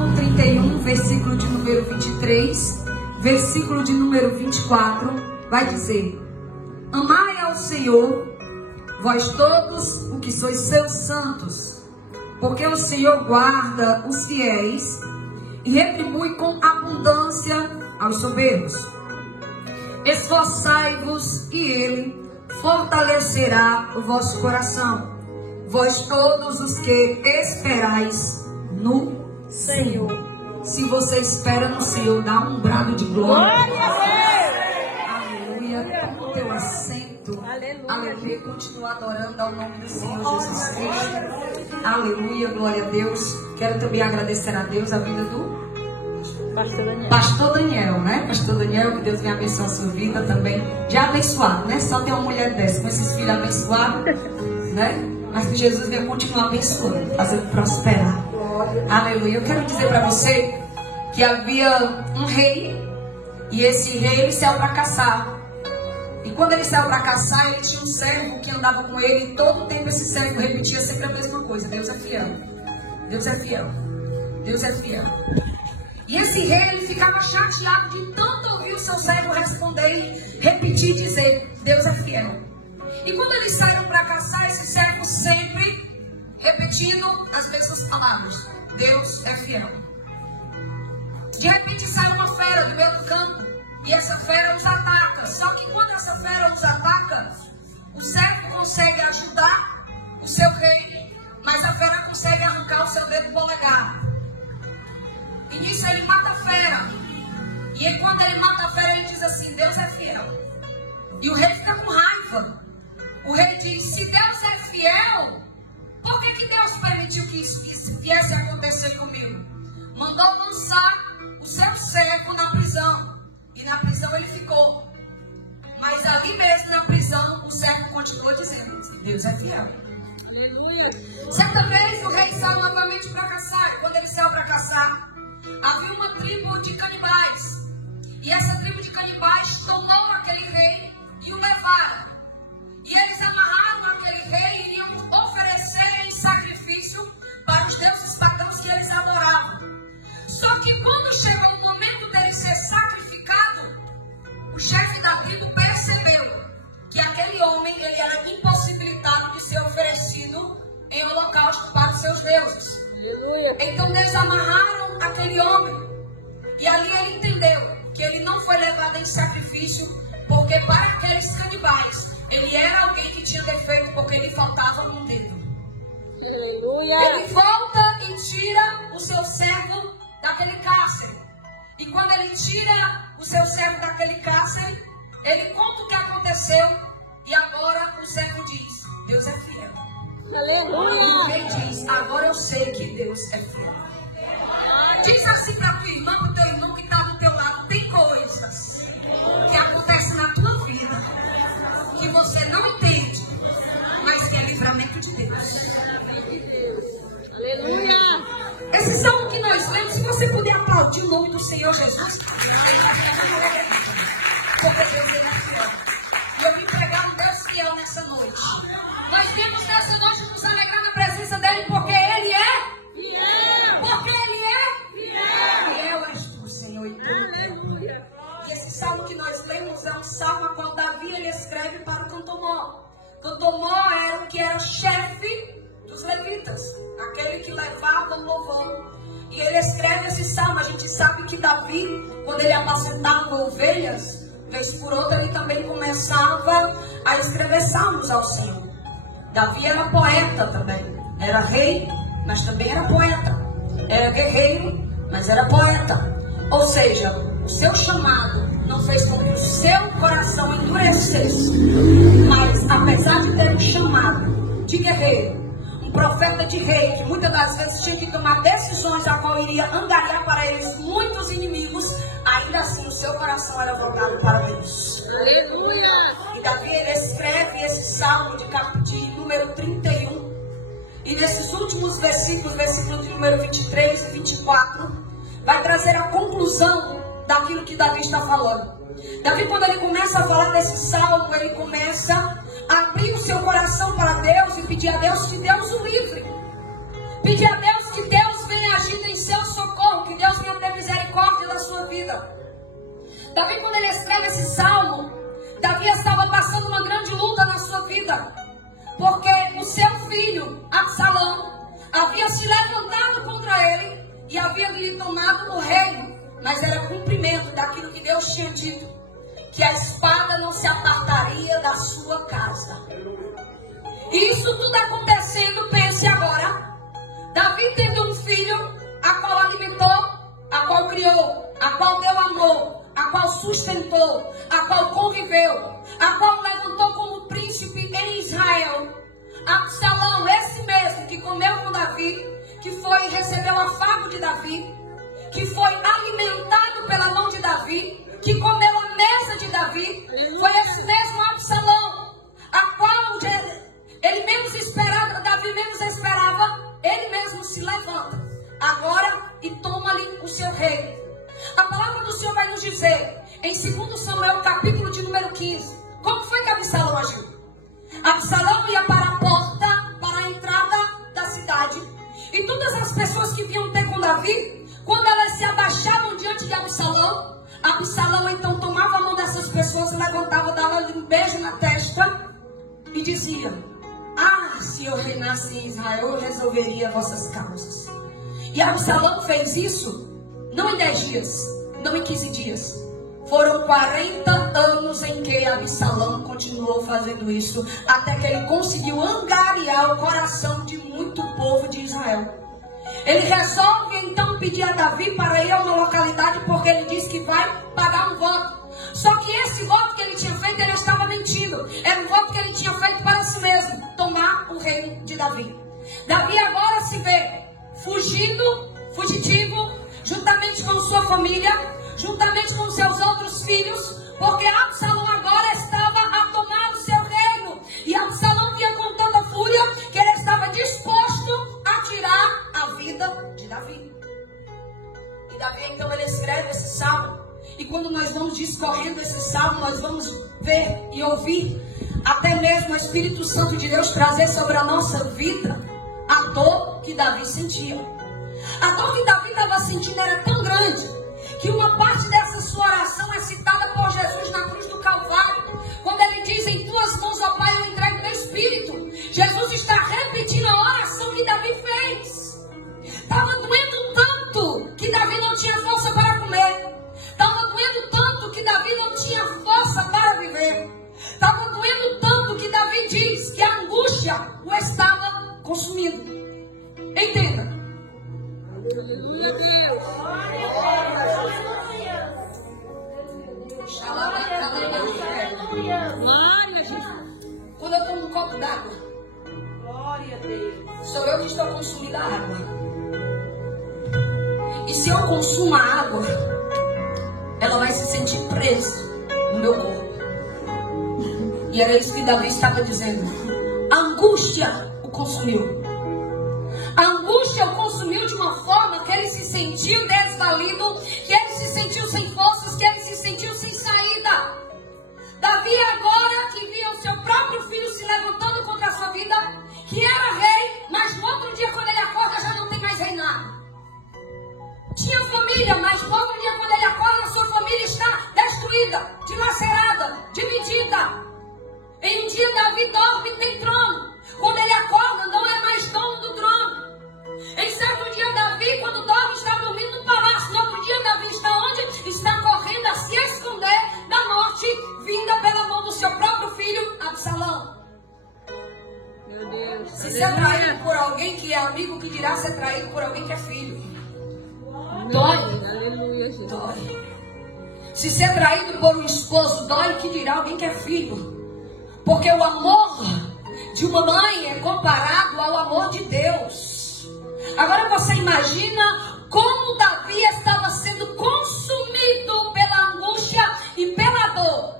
Salmo 31, versículo de número 23, versículo de número 24, vai dizer: amai ao Senhor, vós todos o que sois seus santos, porque o Senhor guarda os fiéis e retribui com abundância aos soberbos. Esforçai-vos e Ele fortalecerá o vosso coração, vós todos os que esperais no Senhor. Se você espera no Senhor, dá um brado de glória. Aleluia. Toma o teu assento. Aleluia. Continua adorando ao nome do Senhor Jesus Cristo. Aleluia. Glória a Deus. Quero também agradecer a Deus a vida do Pastor Daniel, né? Pastor Daniel, que Deus venha abençoar a sua vida também. Já abençoado, né? Só tem uma mulher dessa, com esses filhos abençoados, né? Mas que Jesus venha continuar abençoando, fazendo prosperar. Aleluia. Eu quero dizer para você que havia um rei, e esse rei ele saiu para caçar. E quando ele saiu para caçar, ele tinha um servo que andava com ele, e todo o tempo esse servo repetia sempre a mesma coisa: Deus é fiel, Deus é fiel, Deus é fiel. E esse rei ele ficava chateado de tanto ouvir o seu servo responder e repetir e dizer: Deus é fiel. E quando eles saíram para caçar, esse servo sempre repetindo as mesmas palavras: Deus é fiel. De repente sai uma fera do meio do campo e essa fera os ataca. Só que quando essa fera os ataca, o servo consegue ajudar o seu rei, mas a fera consegue arrancar o seu dedo polegar. E nisso ele mata a fera. E aí, quando ele mata a fera, ele diz assim: Deus é fiel. E o rei fica com raiva. O rei diz: se Deus é fiel, por que Deus permitiu que isso viesse a acontecer comigo? Mandou lançar o seu servo na prisão. E na prisão ele ficou. Mas ali mesmo na prisão, o servo continuou dizendo: Deus é fiel. Aleluia. Certa vez o rei saiu novamente para caçar. E quando ele saiu para caçar, havia uma tribo de canibais. E essa tribo de canibais tomou aquele rei e o levaram. E eles amarraram aquele rei e iriam oferecer em sacrifício para os deuses pagãos que eles adoravam. Só que quando chegou o momento dele ser sacrificado, o chefe da tribo percebeu que aquele homem ele era impossibilitado de ser oferecido em holocausto para os seus deuses. Então eles amarraram aquele homem. E ali ele entendeu que ele não foi levado em sacrifício, porque para aqueles canibais ele era alguém que tinha defeito, porque lhe faltava um dedo. Ele volta e tira o seu servo daquele cárcere. E quando ele tira o seu servo daquele cárcere, ele conta o que aconteceu. E agora o servo diz: Deus é fiel. Aleluia. E o rei diz: agora eu sei que Deus é fiel. Diz assim para tua irmã, para o teu irmão que está do teu lado: tem coisas que acontecem na tua vida que você não entende, mas que é livramento de Deus. Aleluia. Esse salmo que nós lemos, se você puder aplaudir o nome do Senhor Jesus, porque Deus é fiel. E eu vim pregar um Deus fiel nessa noite. Nós viemos nessa noite nos alegrar na presença dele, porque ele é fiel. Porque ele é fiel. Fiel és tu, Senhor, e tudo. E esse salmo que nós lemos é um salmo a qual Davi ele escreve para o Cantomó. Cantomó era o que era chefe dos levitas, aquele que levava o louvor. E ele escreve esse salmo. A gente sabe que Davi, quando ele apacentava ovelhas, vez por outra ele também começava a escrever salmos ao Senhor. Davi era poeta também. Era rei, mas também era poeta. Era guerreiro, mas era poeta. Ou seja, o seu chamado não fez com que o seu coração endurecesse. Mas apesar de ter um chamado de guerreiro, um profeta de rei, que muitas das vezes tinha que tomar decisões a qual iria angariar para eles muitos inimigos, ainda assim o seu coração era voltado para Deus. Aleluia! E Davi ele escreve esse salmo de número 31. E nesses últimos versículos, versículos de número 23 e 24, vai trazer a conclusão daquilo que Davi está falando. Davi, quando ele começa a falar desse salmo, ele começa a abrir o seu coração para Deus e pedir a Deus que Deus o livre. Pedir a Deus que Deus venha agindo em seu socorro. Davi, quando ele escreve esse salmo, Davi estava passando uma grande luta na sua vida, porque o seu filho, Absalão, havia se levantado contra ele e havia lhe tomado o reino, mas era cumprimento daquilo que Deus tinha dito, que a espada não se apartaria da sua casa. E isso tudo acontecendo, pense agora, Davi tendo um filho, a qual alimentou, a qual criou, a qual deu amor, a qual sustentou, a qual conviveu, a qual levantou como príncipe em Israel. Absalão, esse mesmo que comeu com Davi, que recebeu afago de Davi, que foi alimentado pela mão de Davi, que comeu a mesa de Davi, foi esse mesmo Absalão, a qual ele menos esperava, Davi menos esperava, ele mesmo se levanta agora e toma-lhe o seu reino. A palavra do Senhor vai nos dizer, em 2 Samuel, capítulo de número 15, como foi que Absalão agiu? Absalão ia para a porta, para a entrada da cidade, e todas as pessoas que vinham ter com Davi, quando elas se abaixavam diante de Absalão, Absalão então tomava a mão dessas pessoas, levantava, dava-lhe um beijo na testa e dizia: se eu reinasse em Israel, eu resolveria vossas causas. E Absalão fez isso não em 10 dias, não em 15 dias. Foram 40 anos em que Absalão continuou fazendo isso, até que ele conseguiu angariar o coração de muito povo de Israel. Ele resolve então pedir a Davi para ir a uma localidade, porque ele diz que vai pagar um voto. Só que esse voto que ele tinha feito, ele estava mentindo. Era um voto que ele tinha feito para si mesmo, tomar o reino de Davi. Davi agora se vê fugitivo, juntamente com sua família, juntamente com seus outros filhos, porque Absalão agora estava a tomar o seu reino. E Absalão vinha com tanta fúria que ele estava disposto a tirar a vida de Davi. E Davi então ele escreve esse salmo. E quando nós vamos discorrendo esse salmo, nós vamos ver e ouvir até mesmo o Espírito Santo de Deus trazer sobre a nossa vida a dor que Davi sentia. A dor que Davi estava sentindo era tão grande que uma parte dessa sua oração é citada por Jesus na cruz do Calvário, quando ele diz: em tuas mãos, ó Pai, eu entrego meu espírito. Jesus está repetindo a oração que Davi fez. Estava doendo tanto que Davi não tinha força para comer. Estava doendo tanto que Davi não tinha força para viver. Estava doendo tanto que Davi diz que a angústia o estava consumindo. Entenda. Quando eu tomo um copo d'água, sou eu que estou consumindo a água. E se eu consumo a água, ela vai se sentir presa no meu corpo. E era isso que Davi estava dizendo. A angústia o consumiu. A angústia o consumiu de uma forma que ele se sentiu desvalido, que ele se sentiu sem forças, que ele se sentiu sem saída. Davi agora que via o seu próprio filho se levantando contra a sua vida, que era rei, mas no outro dia quando ele acorda já não tem mais reinado. Tinha família, mas no outro dia quando ele acorda, a sua família está destruída, dilacerada, dividida. Em um dia Davi dorme e tem trono. Quando ele acorda, não é mais dono do trono. Em certo dia Davi, quando dorme, está dormindo no palácio. No outro dia Davi está onde? Está correndo a se esconder da morte vinda pela mão do seu próprio filho, Absalão. Meu Deus. Se ser traído por alguém que é amigo, que dirá ser traído por alguém que é filho. Dói. Aleluia, Jesus. Dói. Se ser traído por um esposo, dói, que dirá alguém que é filho. Porque o amor de uma mãe é comparado ao amor de Deus. Agora você imagina como Davi estava sendo consumido pela angústia e pela dor.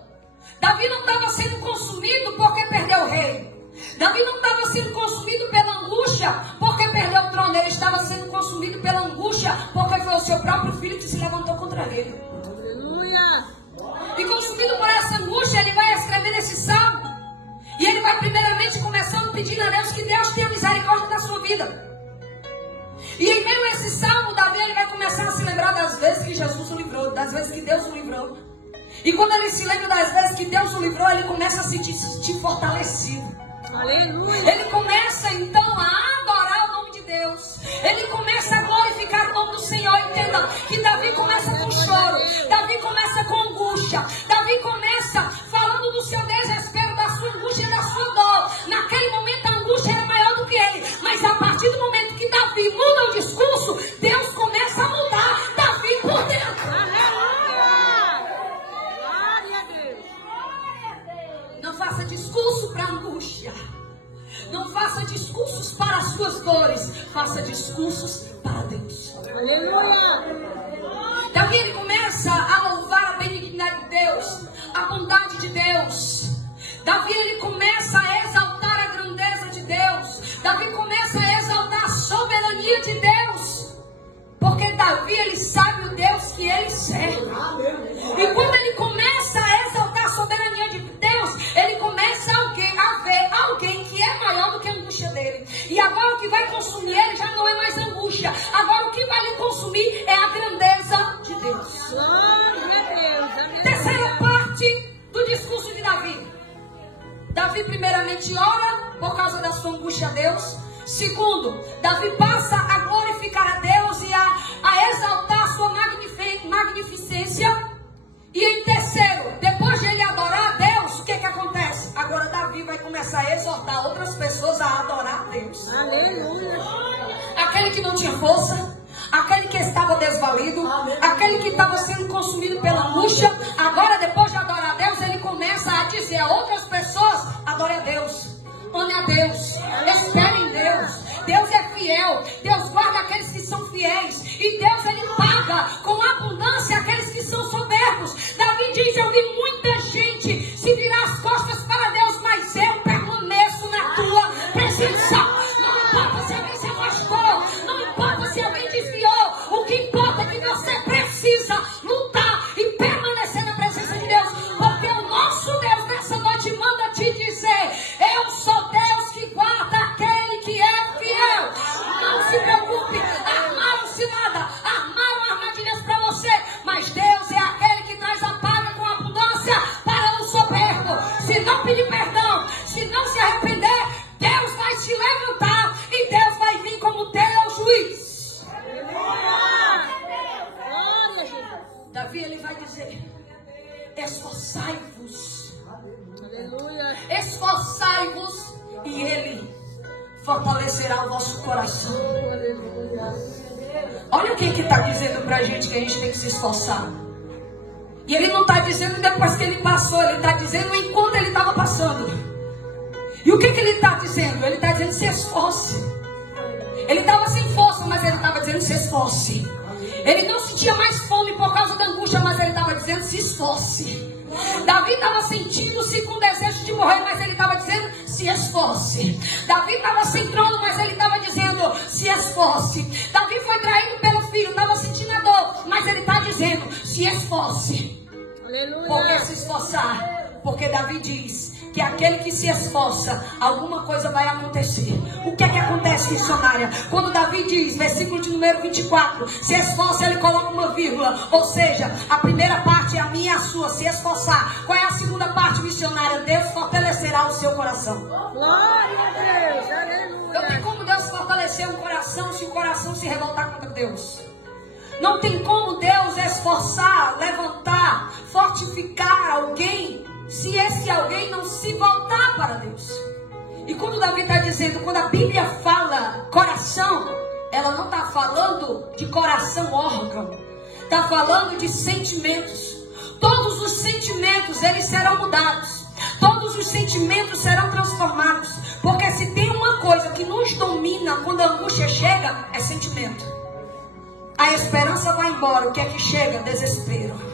Davi não estava sendo consumido porque perdeu o rei. Davi não estava sendo consumido pela angústia porque perdeu o trono. Ele estava sendo consumido pela angústia porque foi o seu próprio filho que se levantou contra ele. Aleluia. E consumido por essa angústia, ele vai escrever esse salmo. E ele vai primeiramente começando pedindo a Deus que Deus tenha misericórdia da sua vida. E em meio a esse salmo, Davi ele vai começar a se lembrar das vezes que Jesus o livrou, das vezes que Deus o livrou. E quando ele se lembra das vezes que Deus o livrou, ele começa a se sentir fortalecido. Aleluia. Ele começa então a adorar o nome de Deus. Ele começa a glorificar o nome do Senhor. Entenda que Davi começa com choro. Davi começa com angústia. Davi começa falando do seu desespero, da sua angústia e da sua dor. Naquele momento a angústia era maior do que ele. Mas a partir do momento que Davi muda o discurso, Deus começa a mudar Davi por dentro. Não faça discurso para angústia. Não faça discursos para as suas dores. Faça discursos para Deus. Aleluia. Davi ele começa a louvar a benignidade de Deus, a bondade de Deus. Davi ele começa a exaltar a grandeza de Deus. Davi começa a exaltar a soberania de Deus. Porque Davi ele sabe o Deus que ele serve. E quando ele começa a exaltar a soberania de Deus, ele começa a ver alguém que é maior do que a angústia dele. E agora o que vai consumir ele já não é mais angústia. Agora o que vai lhe consumir é a grandeza de Deus. Glória a Deus. Terceira parte do discurso de Davi. Davi primeiramente ora por causa da sua angústia a Deus. Segundo, Davi passa a glorificar a Deus e a exaltar a sua magnificência. E em terceiro, depois de ele adorar a Deus, o que acontece? Agora Davi vai começar a exortar outras pessoas a adorar a Deus. Aleluia. Aquele que não tinha força, aquele que estava desvalido, aquele que estava sendo consumido pela angústia, agora depois de adorar a Deus, ele começa a dizer a outras pessoas: adore a Deus, ame a Deus, espere em Deus. Deus é fiel, Deus guarda aqueles que são fiéis, e Deus ele paga com abundância aqueles que são soberbos. Davi diz: eu vi muita gente se virar as costas para Deus, mas eu permaneço na tua presença. Não importa se alguém se afastou, não importa se alguém desviou, o que importa é que você precisa lutar e permanecer na presença de Deus, porque o nosso Deus nessa noite manda te dizer: eu sou Deus que guarda aquele que é fiel. Não se preocupe, armaram cilada, armaram armadilhas para você, mas Deus é aquele que traz a paga com abundância para o soberbo. Se não pedir perdão, se não se arrepender, Deus vai se levantar e Deus vai vir como teu juiz. Davi ele vai dizer: esforçai-vos. Aleluia. Esforçai-vos e ele fortalecerá o vosso coração. Olha o que está dizendo pra gente que a gente tem que se esforçar. E ele não está dizendo depois que ele passou, ele está dizendo enquanto ele estava passando. E o que ele está dizendo? Ele está dizendo: se esforce. Ele estava sem força, mas ele estava dizendo: se esforce. Ele não sentia mais fome por causa da angústia, mas ele estava dizendo: se esforce. Davi estava sentindo-se com desejo de morrer, mas ele estava dizendo: se esforce. Davi estava sem trono, mas ele estava dizendo: se esforce. Davi foi traído pelo filho, estava sentindo a dor, mas ele está dizendo: se esforce. Aleluia. Por que se esforçar? Porque Davi diz que aquele que se esforça, alguma coisa vai acontecer. O que é que acontece, missionária? Quando Davi diz, versículo de número 24, se esforça, ele coloca uma vírgula. Ou seja, a primeira parte é a minha e a sua, se esforçar. Qual é a segunda parte, missionária? Deus fortalecerá o seu coração. Glória a Deus. Aleluia. Não tem como Deus fortalecer um coração se o coração se revoltar contra Deus. Não tem como Deus esforçar, levantar, fortificar alguém se esse alguém não se voltar para Deus. E quando Davi está dizendo, quando a Bíblia fala coração, ela não está falando de coração órgão, está falando de sentimentos. Todos os sentimentos eles serão mudados, todos os sentimentos serão transformados, porque se tem uma coisa que nos domina quando a angústia chega, é sentimento. A esperança vai embora, o que é que chega? Desespero.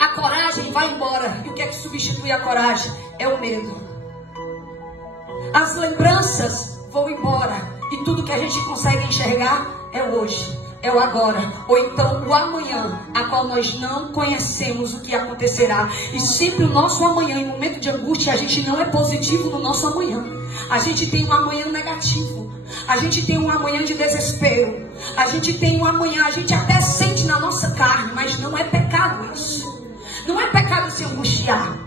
A coragem vai embora, e o que é que substitui a coragem? É o medo. As lembranças vão embora, e tudo que a gente consegue enxergar é o hoje, é o agora, ou então o amanhã, a qual nós não conhecemos o que acontecerá. E sempre o nosso amanhã, em momento de angústia, a gente não é positivo no nosso amanhã. A gente tem um amanhã negativo, a gente tem um amanhã de desespero, a gente tem um amanhã, a gente até sente na nossa carne, mas não é pecado isso. Não é pecado se angustiar.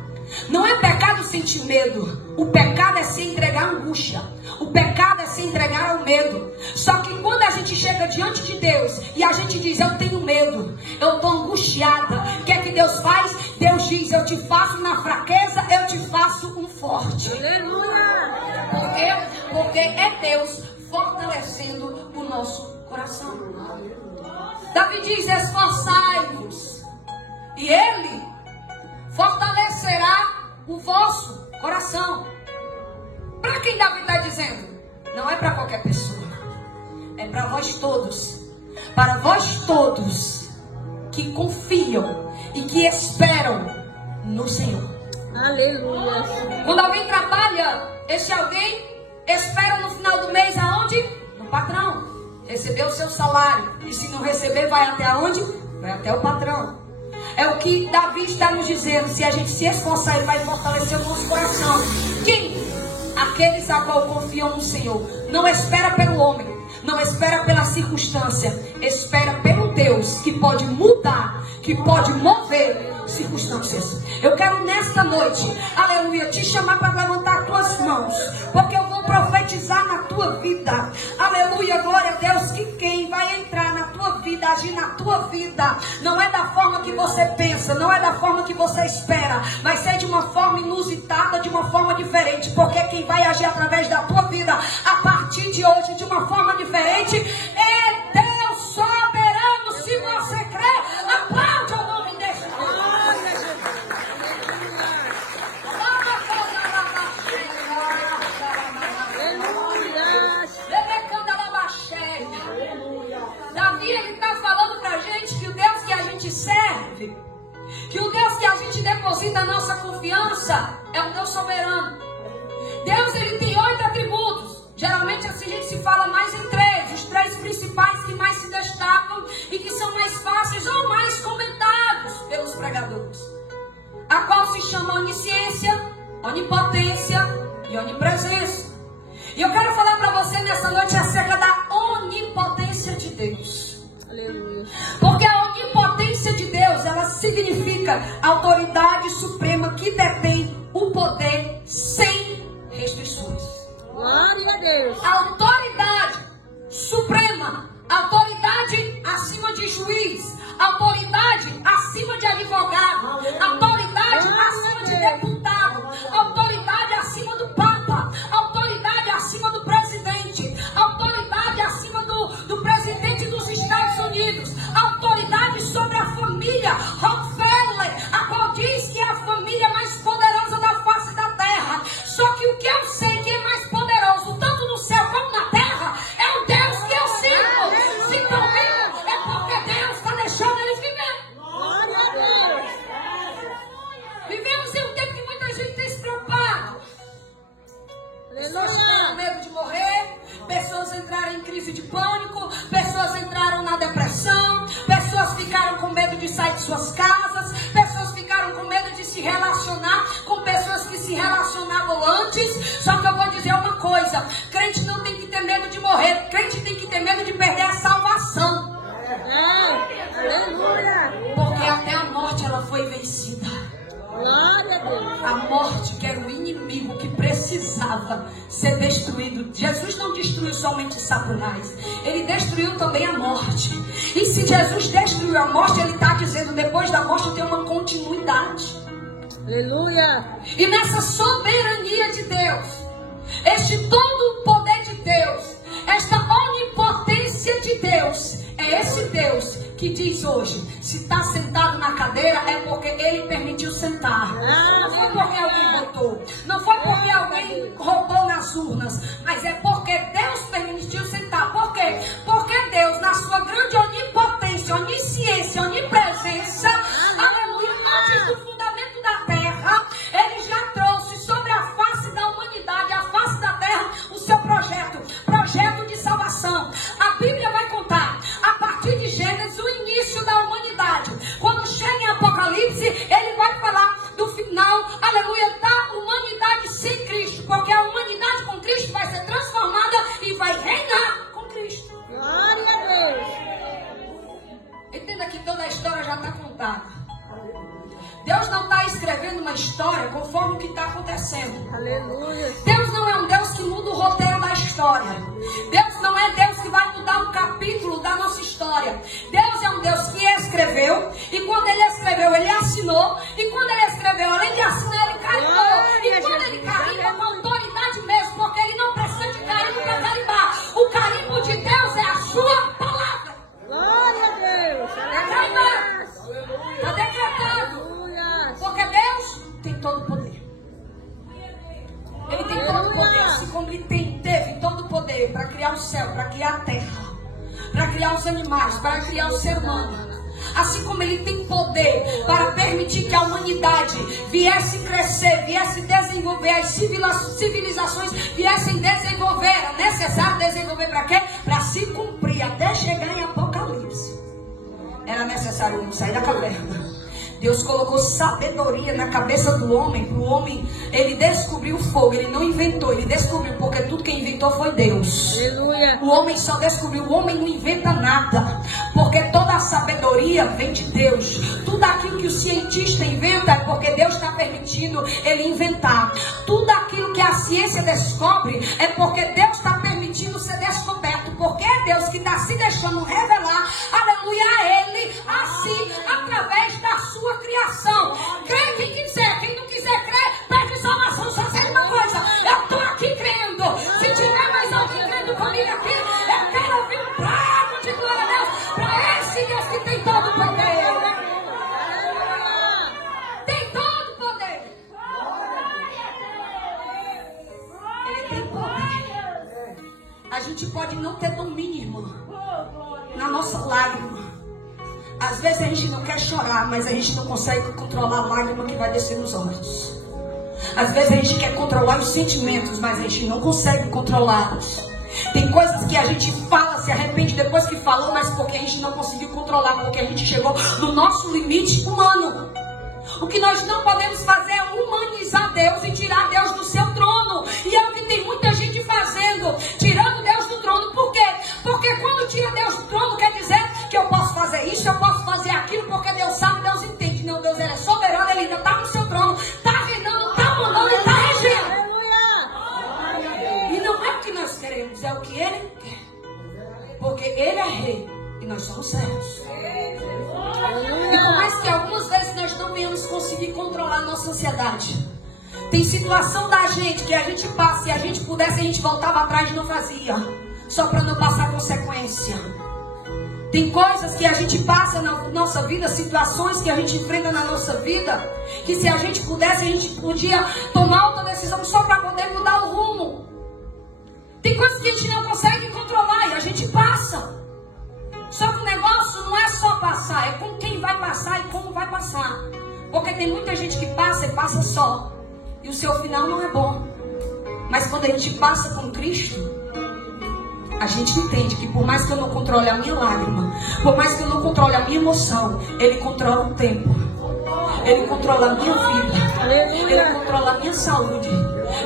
Não é pecado sentir medo. O pecado é se entregar à angústia. O pecado é se entregar ao medo. Só que quando a gente chega diante de Deus e a gente diz, eu tenho medo, eu estou angustiada, o que é que Deus faz? Deus diz, eu te faço na fraqueza, eu te faço um forte. Aleluia! Porque é Deus fortalecendo o nosso coração. Davi diz, esforçai-vos, e Ele fortalecerá o vosso coração. Para quem Davi está dizendo? Não é para qualquer pessoa. É para vós todos. Para vós todos que confiam e que esperam no Senhor. Aleluia! Quando alguém trabalha, esse alguém espera no final do mês aonde? No patrão. Receber o seu salário. E se não receber, vai até aonde? Vai até o patrão. É o que Davi está nos dizendo. Se a gente se esforçar, Ele vai fortalecer o nosso coração. Quem? Aqueles a qual confiam no Senhor. Não espera pelo homem, não espera pela circunstância, espera pelo Deus que pode mudar, que pode mover circunstâncias. Eu quero nesta noite, aleluia, te chamar para levantar tuas mãos, porque eu vou profetizar na tua vida, aleluia, glória a Deus, que quem vai entrar na tua vida, agir na tua vida, não é da forma que você pensa, não é da forma que você espera, vai ser de uma forma inusitada, de uma forma diferente, porque quem vai agir através da tua vida, a partir de hoje, de uma forma diferente, é Deus soberano. Se você crê, aplaude o nome desse Deus. Davi, ele está falando pra gente que o Deus que a gente serve, que o Deus que a gente deposita a nossa confiança, é um Deus soberano. Deus, ele tem 8 atributos. Geralmente assim a gente se fala mais em 3, os 3 principais que mais se destacam e que são mais fáceis ou mais comentados pelos pregadores. A qual se chama onisciência, onipotência e onipresença. E eu quero falar para você nessa noite acerca da onipotência de Deus. Aleluia! Porque a onipotência de Deus, ela significa autoridade suprema que detém o poder sem restrições. Glória a Deus! Autoridade suprema, autoridade acima de juiz, autoridade acima de advogado, autoridade acima de deputado, autoridade acima do Papa, autoridade acima do presidente, autoridade acima do presidente dos Estados Unidos, autoridade sobre a família Rockefeller, a qual diz que é a família mais poderosa da face da terra. Só que o que eu sei que é mais poderoso, tanto no céu como na terra, é o Deus que eu sirvo. Se estão vivos, é porque Deus está deixando eles viver. Glória a Deus! Vivemos em um tempo que muita gente tem se preocupado. Pessoas tiveram Aleluia! medo de morrer, pessoas entraram em crise de pânico, pessoas entraram na depressão, pessoas ficaram com medo de sair de suas casas, pessoas ficaram com medo de se relacionar com pessoas que se relacionavam antes. Só que eu vou dizer uma coisa: crente não tem que ter medo de morrer, crente tem que ter medo de perder a salvação. Aleluia! Porque até a morte ela foi vencida. Glória a Deus! A morte, que era o inimigo que precisava ser destruído. Jesus não destruiu somente Satanás, ele destruiu também a morte. E se Jesus destruiu a morte, ele está dizendo, depois da morte tem uma continuidade. Aleluia! E nessa soberania de Deus, este todo poder de Deus, esta onipotência de Deus, é esse Deus que diz hoje, se está sentado na cadeira é porque ele permitiu sentar. Não foi porque alguém votou, não foi porque alguém roubou nas urnas, mas é porque Deus permitiu sentar. Por quê? Porque Deus, na sua grande onipotência, onisciência, onipresença, aleluia, antes do fundamento da terra, ele já trouxe sobre a face da humanidade, a face da terra, o seu projeto de salvação. A Bíblia vai contar, a partir de Gênesis, o início da humanidade. Quando chega em Apocalipse, ele vai falar do final, aleluia, da humanidade sem Cristo, porque a humanidade com Cristo vai ser transformada e vai reinar uma história conforme o que está acontecendo. Aleluia. Deus não é um Deus que muda o roteiro da história. Deus não é Deus que vai mudar um capítulo da nossa história. Deus é um Deus que escreveu, e quando Ele escreveu, Ele assinou, e quando Ele escreveu, além de assinar, Ele carimbou. E quando Ele carimba, com autoridade mesmo, porque Ele não precisa de carimbo para carimbar. O carimbo de Deus é a sua palavra. Glória a Deus. Está carimbado. Está decretado. Aleluia. Porque Deus tem todo o poder. Ele tem todo o poder, assim como Ele teve todo o poder para criar o céu, para criar a terra, para criar os animais, para criar o ser humano. Assim como Ele tem poder para permitir que a humanidade viesse crescer, viesse desenvolver, as civilizações viessem desenvolver. Era necessário desenvolver para quê? Para se cumprir até chegar em Apocalipse. Era necessário sair da caverna. Deus colocou sabedoria na cabeça do homem. Para o homem, ele descobriu o fogo. Ele não inventou, ele descobriu. Porque tudo que inventou foi Deus. Aleluia. O homem só descobriu. O homem não inventa nada. Porque toda a sabedoria vem de Deus. Tudo aquilo que o cientista inventa é porque Deus está permitindo ele inventar. Tudo aquilo que a ciência descobre é porque Deus está permitindo ser descoberto. Porque é Deus que está se deixando revelar, aleluia, a Ele, assim, através da sua criação. Crê quem quiser, quem não quiser crer, pede salvação. Só sei uma coisa, eu estou aqui crendo. Se tiver mais alguém crendo comigo aqui, eu quero ouvir um brado de glória a Deus para esse Deus que tem todo o poder. Tem todo o poder. Ele tem poder. A gente pode não ter domínio, irmão, na nossa lágrima. Às vezes a gente não quer chorar, mas a gente não consegue controlar a lágrima que vai descer nos olhos. Às vezes a gente quer controlar os sentimentos, mas a gente não consegue controlá-los. Tem coisas que a gente fala, se arrepende depois que falou, mas porque a gente não conseguiu controlar, porque a gente chegou no nosso limite humano. O que nós não podemos fazer é humanizar Deus e tirar Deus do seu trono. E é o que tem muita gente fazendo, tirando Deus do trono. Por quê? Porque quando tira Deus do trono, quer dizer que eu posso fazer isso, eu posso fazer aquilo, porque Deus sabe, Deus entende. Não, Deus ele é soberano, ele ainda está no seu trono, está reinando, está mandando e está regendo. E não é o que nós queremos, é o que Ele quer. Porque Ele é rei e nós somos servos. E por mais que algumas vezes nós não venhamos conseguir controlar a nossa ansiedade, tem situação da gente que a gente passa, se a gente pudesse a gente voltava atrás e não fazia, só para não passar consequência. Tem coisas que a gente passa na nossa vida, situações que a gente enfrenta na nossa vida, que se a gente pudesse, a gente podia tomar outra decisão só para poder mudar o rumo. Tem coisas que a gente não consegue controlar e a gente passa. Só que o negócio não é só passar, é com quem vai passar e como vai passar. Porque tem muita gente que passa e passa só, e o seu final não é bom. Mas quando a gente passa com Cristo, a gente entende que por mais que eu não controle a minha lágrima, por mais que eu não controle a minha emoção, Ele controla o tempo. Ele controla a minha vida. Ele controla a minha saúde.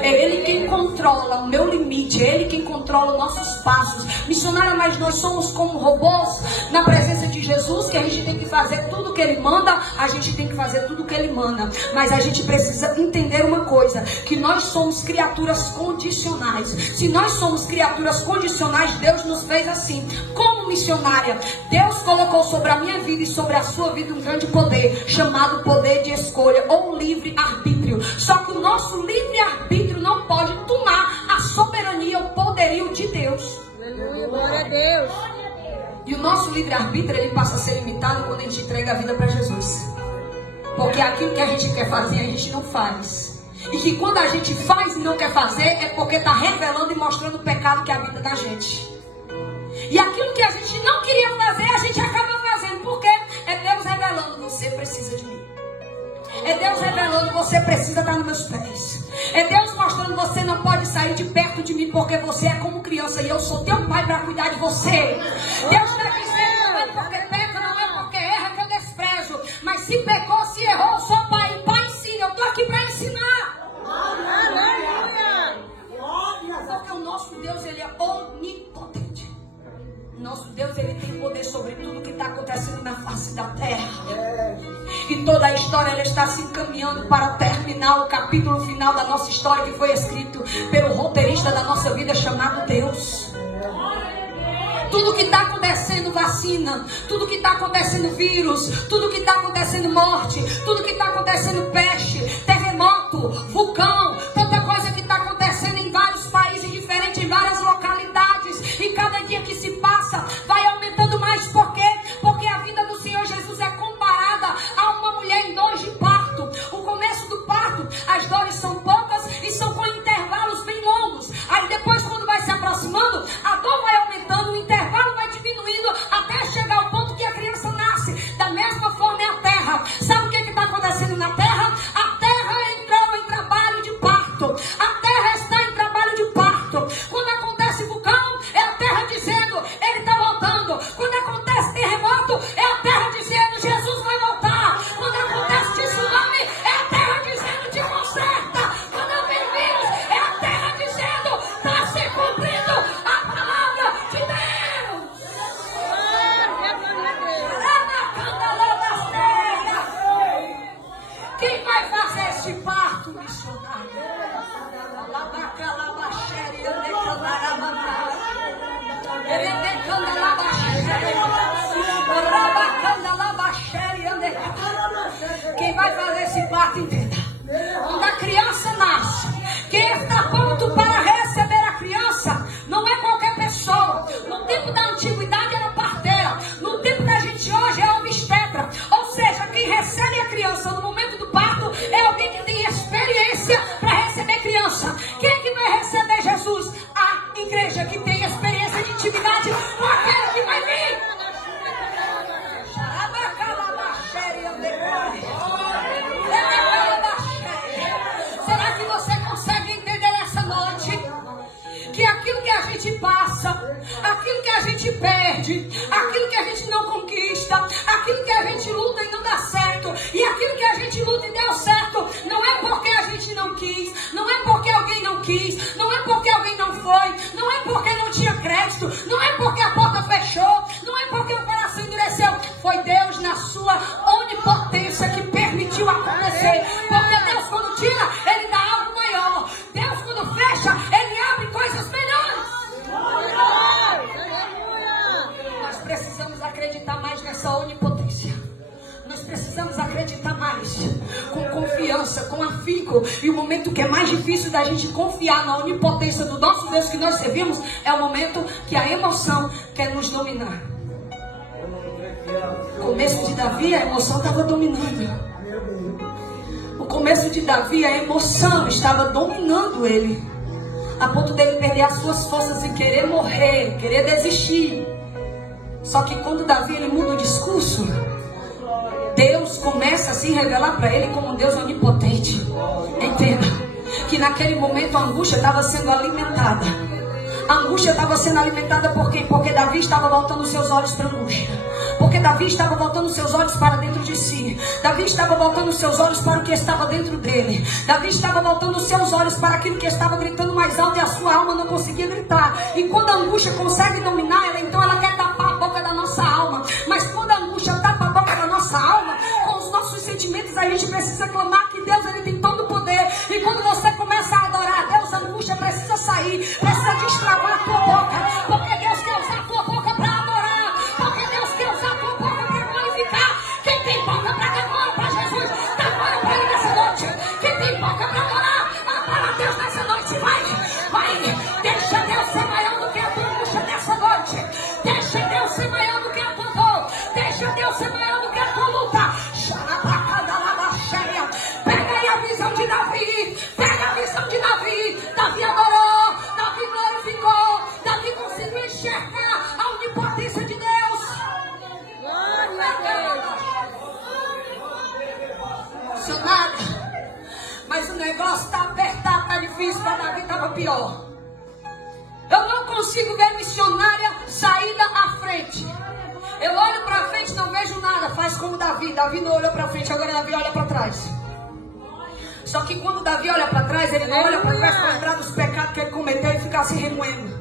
É Ele quem controla o meu limite. É Ele quem controla os nossos passos. Missionária, mas nós somos como robôs na presença de Jesus, que a gente tem que fazer tudo que Ele manda. A gente tem que fazer tudo que Ele manda. Mas a gente precisa entender uma coisa, que nós somos criaturas condicionais. Se nós somos criaturas condicionais, Deus nos fez assim. Como missionária, Deus colocou sobre a minha vida e sobre a sua vida um grande poder, chamado poder de escolha ou livre-arbítrio. Só que o nosso livre-arbítrio não pode tomar a soberania, o poderio de Deus. Aleluia, glória a Deus. E o nosso livre-arbítrio, ele passa a ser limitado quando a gente entrega a vida para Jesus. Porque aquilo que a gente quer fazer, a gente não faz. E que quando a gente faz e não quer fazer, é porque está revelando e mostrando o pecado que habita da gente. E aquilo que a gente não queria fazer, a gente acaba fazendo. Por quê? É Deus revelando, você precisa de mim. É Deus revelando, você precisa estar nos meus pés. É Deus mostrando, você não pode sair de perto de mim, porque você é como criança e eu sou teu pai para cuidar de você. Deus está dizendo, não é porque peca, não é porque erra que eu desprezo. Mas se pecou, se errou, eu sou pai. Pai ensina, eu estou aqui para ensinar. Porque o nosso Deus, ele é onipotente. Nosso Deus, ele tem poder sobre tudo que está acontecendo na face da terra. E toda a história ela está se encaminhando para terminar o capítulo final da nossa história, que foi escrito pelo roteirista da nossa vida chamado Deus. Tudo que está acontecendo, vacina, tudo que está acontecendo, vírus, tudo que está acontecendo, morte, tudo que está acontecendo, peste, terremoto, vulcão, tanta coisa que está acontecendo em vários países diferentes, em várias localidades, e cada dia que se passa vai aumentando mais. Por quê? Porque a vida do Senhor Jesus é comparada a uma mulher em dores de parto. O começo do parto, as dores são poucas e são com intervalos bem longos. Aí depois, quando vai se aproximando, a dor vai aumentando, o intervalo vai diminuindo até chegar ao ponto que a criança nasce. Da mesma forma é a terra. Sabe o que está acontecendo na terra? A terra entrou em trabalho de parto. A terra está em trabalho de parto. Quando acontece vulcão, é a terra dizendo, ele está voltando. Quando acontece terremoto, é a terra dizendo, Jesus vai voltar. Quando acontece tsunami, é a terra dizendo, te conserta. Quando vem vírus, é a terra dizendo, está se cumprindo a palavra de Deus. Quem vai fazer esse parto, missionário? Quem vai fazer esse parto, entenda. Quando a criança nasce, quem está pronto para receber a criança não é qualquer pessoa. No tempo da antiguidade era parteira, no tempo da gente hoje é obstetra. Ou seja, quem recebe a criança no momento do parto é alguém que tem experiência para receber criança. Quem é que vai receber Jesus? A igreja que tem experiência de intimidade com aquele que vai vir. Será que você consegue entender nessa noite que aquilo que a gente passa, aquilo que a gente perde, aquilo que a gente não conquista, aquilo que a gente luta e não dá certo, e aquilo que a gente luta e deu certo, não é porque a gente não quis, não é porque alguém não quis, não é porque alguém não foi, não é porque não tinha crédito, não é porque a porta fechou, não é porque o coração endureceu. Foi Deus na sua onipotência que permitiu acontecer. Porque Deus, quando tira, ele dá algo maior. Deus, quando fecha, ele abre coisas melhores. Nós precisamos acreditar mais nessa onipotência. Nós precisamos acreditar mais, com confiança, com afinco. E o momento que é mais difícil da gente confiar na onipotência do nosso Deus que nós servimos é o momento que a emoção quer nos dominar. No começo de Davi, a emoção estava dominando. No começo de Davi, a emoção estava dominando ele, a ponto dele perder as suas forças e querer morrer, querer desistir. Só que quando Davi ele muda o discurso, Deus começa a se revelar para ele como um Deus onipotente. Entenda que naquele momento a angústia estava sendo alimentada. A angústia estava sendo alimentada por quê? Porque Davi estava voltando os seus olhos para a angústia. Porque Davi estava voltando os seus olhos para dentro de si. Davi estava voltando os seus olhos para o que estava dentro dele. Davi estava voltando os seus olhos para aquilo que estava gritando mais alto e a sua alma não conseguia gritar. E quando a angústia consegue dominar ela, então ela quer tapar a boca da nossa alma. Mas quando a angústia tapa a boca da nossa alma, com os nossos sentimentos, a gente precisa clamar que Deus ele tem todo o poder. E quando você começa a adorar a Deus, a angústia precisa sair, precisa destravar a tua boca. Porque Deus quer usar a tua boca para adorar. Porque Deus quer usar a tua boca para glorificar. Quem tem boca para dar glória para Jesus, dá glória para Ele nessa noite. Quem tem boca para adorar, adora a Deus nessa noite. Vai, deixa Deus ser maior do que a tua angústia nessa noite. Deixa Deus ser maior do que a tua dor. Deixa Deus ser maior do que a tua luta. Pega aí a visão de Davi. Pega a visão de Davi. Davi adorou, Davi glorificou, Davi conseguiu enxergar a onipotência de Deus. Funcionário, mas o negócio está apertado, está difícil. Para Davi estava pior. Eu não consigo ver missionária saída à frente. Eu olho para frente, não vejo nada. Faz como Davi. Davi não olhou para frente, agora Davi olha para trás. Só que quando Davi olha para trás, ele não olha para trás para lembrar dos pecados que ele cometeu e ficar se remoendo.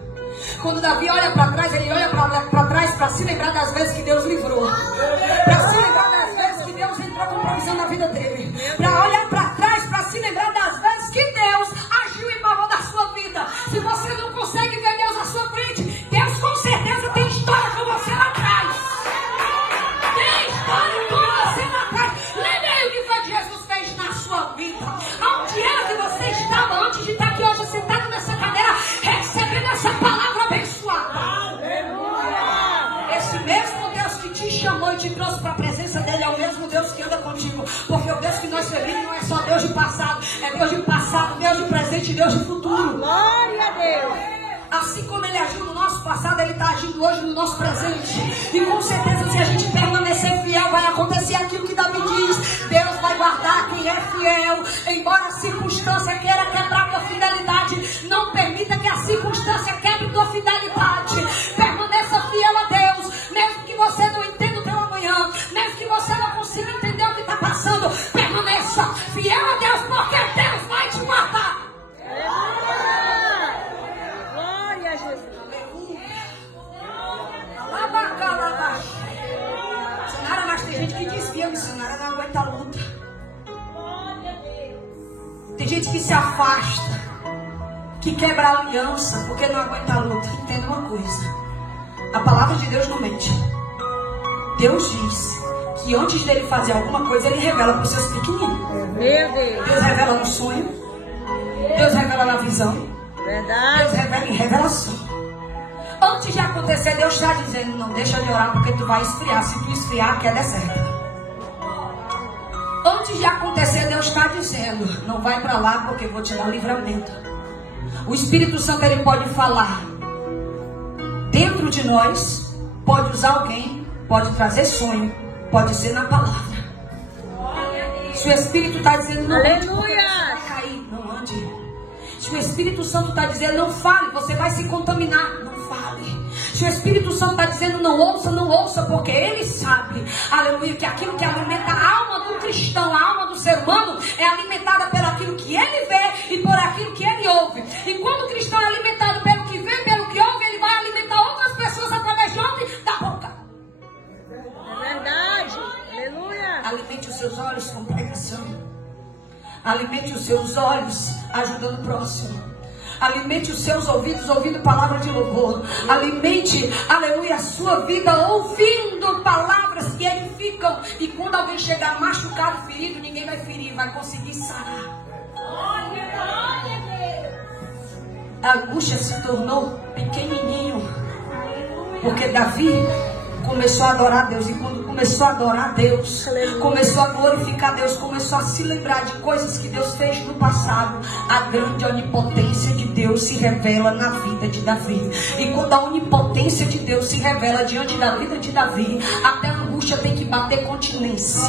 Quando Davi olha para trás, ele olha para trás para se lembrar das vezes que Deus livrou. Para se lembrar das vezes que Deus entrou com provisão na te chamou e te trouxe para a presença dele é o mesmo Deus que anda contigo. Porque o Deus que nós servimos não é só Deus de passado, é Deus de passado, Deus de presente e Deus de futuro. Glória a Deus. Assim como ele agiu no nosso passado, ele está agindo hoje no nosso presente. E com certeza, se a gente permanecer fiel, vai acontecer aquilo que Davi diz. Deus vai guardar quem é fiel. Embora a circunstância queira quebrar tua fidelidade, não permita que a circunstância quebre tua fidelidade. Permaneça fiel a Deus, mesmo que você não entenda o teu amanhã, mesmo que você não consiga entender o que está passando. Permaneça fiel a Deus, porque Deus vai te guardar. Glória a Jesus. Missionária, mas tem gente que desvia, missionária, não aguenta a luta. Tem gente que se afasta, que quebra a aliança, porque não aguenta a luta. Entenda uma coisa: a palavra de Deus não mente. Deus diz que antes dele fazer alguma coisa, ele revela para os seus pequeninos. Meu Deus. Deus revela no sonho, Deus revela na visão, Verdade. Deus revela em revelação. Antes de acontecer, Deus está dizendo: não deixa de orar, porque tu vai esfriar. Se tu esfriar, a queda é certa. Antes de acontecer, Deus está dizendo: não vai para lá, porque eu vou te dar livramento. O Espírito Santo, ele pode falar dentro de nós, pode usar alguém, pode trazer sonho, pode ser na palavra. Se o Espírito está dizendo: não ande, porque você vai cair, não ande. Se o Espírito Santo está dizendo: não fale, você vai se contaminar, não fale. Se o Espírito Santo está dizendo: não ouça, porque ele sabe, aleluia, que aquilo que alimenta a alma do cristão, a alma do ser humano, é alimentada pelo aquilo que ele vê e por aquilo que ele ouve. E quando o cristão é alimentado pelo que vê, pelo que ouve, ele vai alimentar outras pessoas através de onde? Da boca. É verdade. Aleluia. Alimente os seus olhos com pregação. Alimente os seus olhos ajudando o próximo. Alimente os seus ouvidos ouvindo palavra de louvor. Alimente, aleluia, a sua vida ouvindo palavras que edificam. E quando alguém chegar machucado, ferido, ninguém vai ferir, vai conseguir sarar. A angústia se tornou pequenininho, porque Davi começou a adorar a Deus. E quando começou a adorar a Deus, começou a glorificar a Deus, começou a se lembrar de coisas que Deus fez no passado, a grande onipotência de Deus se revela na vida de Davi. E quando a onipotência de Deus se revela diante da vida de Davi, até a angústia tem que bater continência,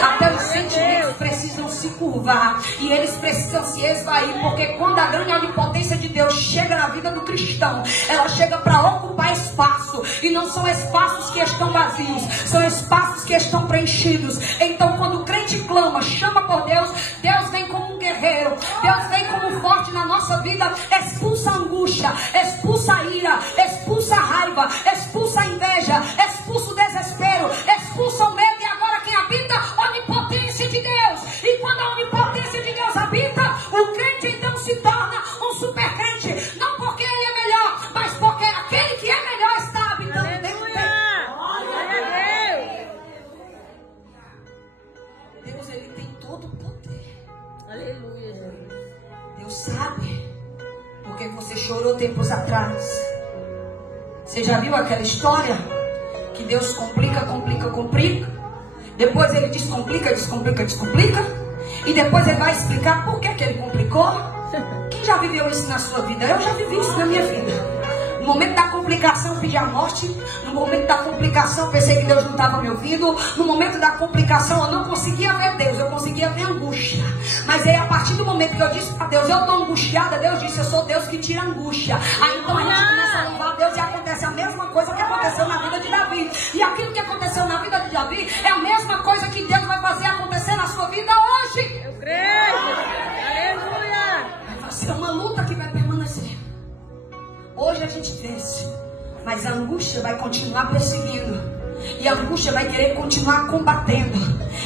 até os sentimentos precisam se curvar e eles precisam se esvair, porque quando a grande onipotência de Deus chega na vida do cristão, ela chega para ocupar espaço, e não são espaços que estão vazios, são espaços que estão preenchidos. Então quando o crente clama, chama por Deus, Deus vem como um guerreiro, Deus vem como forte na nossa vida, expulsa a angústia, expulsa a ira, expulsa a raiva, expulsa a inveja, expulsa o desespero, expulsa o medo. E agora quem habita? A onipotência de Deus. E quando a onipotência de Deus habita, o crente então se torna um super crente, não porque ele é melhor, mas porque aquele que é melhor está habitando dentro dele. Deus, ele tem todo o poder. Aleluia, Jesus. Deus sabe porque você chorou tempos atrás. Você já viu aquela história que Deus complica, depois ele descomplica, e depois ele vai explicar por que ele complicou? Quem já viveu isso na sua vida? Eu já vivi isso na minha vida. No momento da complicação eu pedi a morte. No momento da complicação eu pensei que Deus não estava me ouvindo. No momento da complicação eu não conseguia ver Deus, eu conseguia ver angústia. Mas aí a partir do momento que eu disse para Deus: eu estou angustiada, Deus disse: eu sou Deus que tira angústia. Aí então a gente começa a louvar Deus e acontece a mesma coisa que aconteceu na vida de Davi. E aquilo que aconteceu na vida de Davi é a mesma coisa que Deus vai fazer acontecer na sua vida hoje. Eu creio. Aleluia. Vai ser uma luta que vai permanecer. Hoje a gente vence, mas a angústia vai continuar perseguindo, e a angústia vai querer continuar combatendo.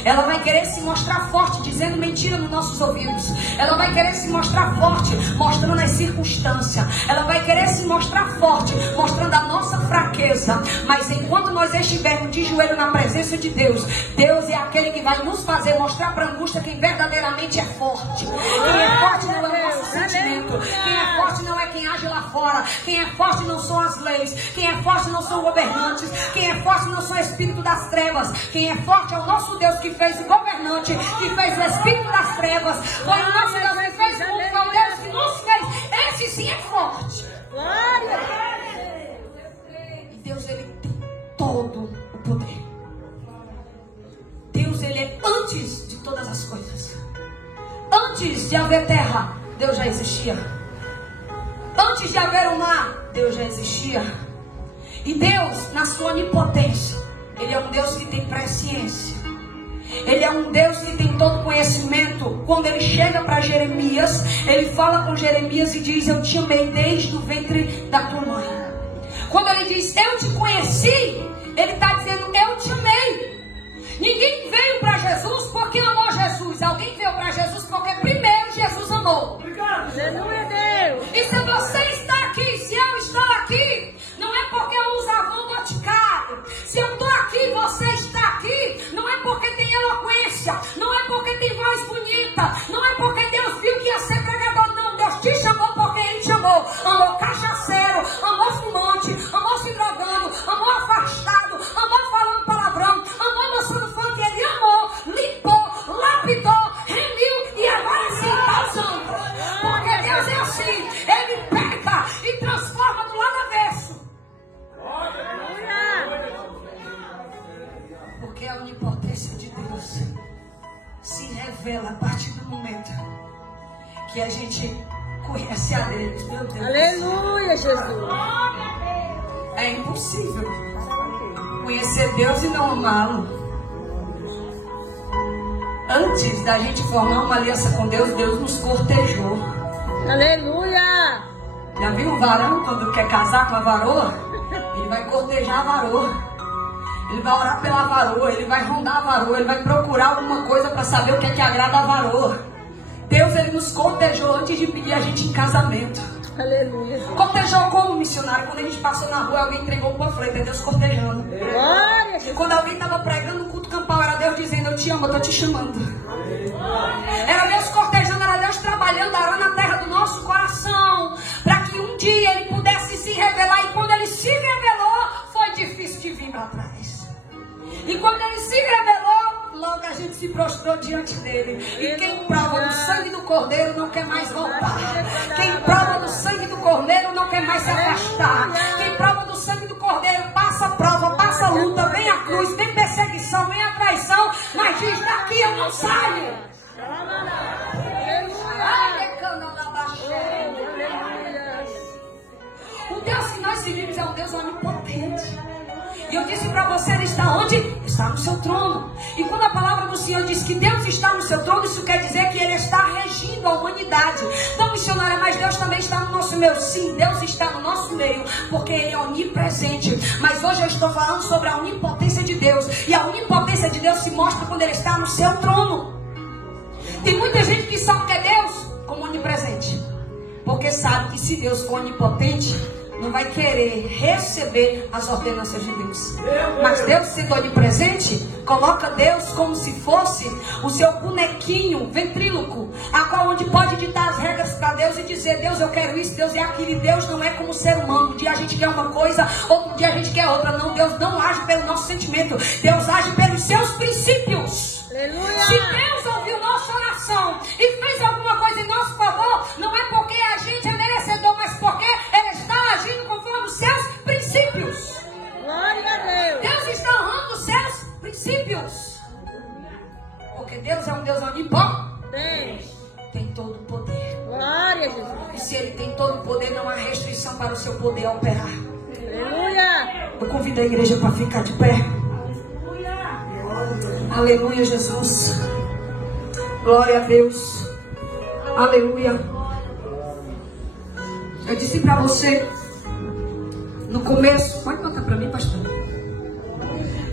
Ela vai querer se mostrar forte, dizendo mentira nos nossos ouvidos. Ela vai querer se mostrar forte, mostrando as circunstâncias. Ela vai querer se mostrar forte, mostrando a nossa fraqueza. Mas enquanto nós estivermos de joelho na presença de Deus, Deus é aquele que vai nos fazer mostrar para a angústia quem verdadeiramente é forte. Quem é forte não é o nosso sentimento. Quem é forte não é quem age lá fora. Quem é forte não são as leis. Quem é forte não são governantes. Quem é forte não são o espírito das trevas. Quem é forte é o nosso Deus que fez o governante, que fez o espírito das trevas. Foi o nosso Deus que fez o mundo, foi o Deus que nos fez. Esse sim é forte. Glória. E Deus, ele tem todo o poder. Deus, ele é antes de todas as coisas. Antes de haver terra, Deus já existia. Antes de haver o mar, Deus já existia. E Deus, na sua onipotência, ele é um Deus que tem presciência. Ele é um Deus que tem todo conhecimento. Quando ele chega para Jeremias, ele fala com Jeremias e diz: eu te amei desde o ventre da tua mãe. Quando ele diz eu te conheci, ele está dizendo eu te amei. Ninguém veio para Jesus porque amou Jesus. Alguém veio para Jesus porque primeiro Jesus amou. Aleluia, Deus. E se você está aqui, se eu estou aqui, não é porque eu uso a mão boticário. Se eu estou aqui, você está aqui, não é porque tem eloquência, não é porque tem voz bonita, não é porque Deus viu que ia ser pregador, não. Deus te chamou porque Ele te amou. Amou cachaceiro, amou fumante, amou se drogando, amou afastado, amou falando palavrão, amou dançando funk. Ele amou, limpou, lapidou, remiu e agora sim está usando. Porque Deus é assim, Ele pega e transforma do lado avesso. Porque a onipotência de Deus se revela a partir do momento que a gente conhece a Deus. Meu Deus. Aleluia, Jesus. É impossível conhecer Deus e não amá-lo. Antes da gente formar uma aliança com Deus, Deus nos cortejou. Aleluia. Já viu o varão quando quer casar com a varoa? Ele vai cortejar a varoa. Ele vai orar pela varoa, ele vai rondar a varoa, ele vai procurar alguma coisa para saber o que é que agrada a varoa. Deus, ele nos cortejou antes de pedir a gente em casamento. Aleluia. Cortejou como missionário? Quando a gente passou na rua, alguém entregou um panfleto, é Deus cortejando. Glória, Jesus. Quando alguém estava pregando no culto campal, era Deus dizendo: eu te amo, eu estou te chamando. Era Deus cortejando, era Deus trabalhando, arando a terra do nosso coração, para que um dia ele pudesse se revelar. E quando ele se revelou, foi difícil de vir para trás. E quando ele se revelou, logo a gente se prostrou diante dele. E quem prova do sangue do Cordeiro não quer mais voltar. Quem prova do sangue do Cordeiro não quer mais se afastar. Quem prova do sangue do Cordeiro passa a prova, passa a luta, vem a cruz, vem perseguição, vem a traição, mas diz: daqui eu não saio. O Deus que nós servimos é um Deus onipotente. E eu disse para você, ele está onde? Está no seu trono. E quando a palavra do Senhor diz que Deus está no seu trono, isso quer dizer que ele está regindo a humanidade. Não, missionária, mas Deus também está no nosso meio. Sim, Deus está no nosso meio, porque ele é onipresente. Mas hoje eu estou falando sobre a onipotência de Deus. E a onipotência de Deus se mostra quando ele está no seu trono. Tem muita gente que só quer Deus como onipresente, porque sabe que se Deus for onipotente, não vai querer receber as ordenanças de Deus. Mas Deus, sendo onipresente, coloca Deus como se fosse o seu bonequinho ventríloco, a qual onde pode ditar as regras para Deus e dizer: Deus, eu quero isso, Deus é aquilo. E Deus não é como ser humano. Um dia a gente quer uma coisa, outro dia a gente quer outra. Não, Deus não age pelo nosso sentimento. Deus age pelos seus princípios. Aleluia. Se Deus ouviu nossa oração e fez alguma coisa em nosso favor, não é porque a gente é merecedor, mas porque Ele está agindo conforme os seus princípios. Glória a Deus. Deus está honrando os seus princípios. Porque Deus é um Deus onipotente. Tem todo o poder. Glória a Jesus. E se Ele tem todo o poder, não há restrição para o seu poder operar. Aleluia. Eu convido a igreja para ficar de pé. Aleluia, Jesus. Glória a Deus. Aleluia. Eu disse para você no começo. Pode botar para mim, pastor.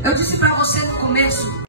Eu disse para você no começo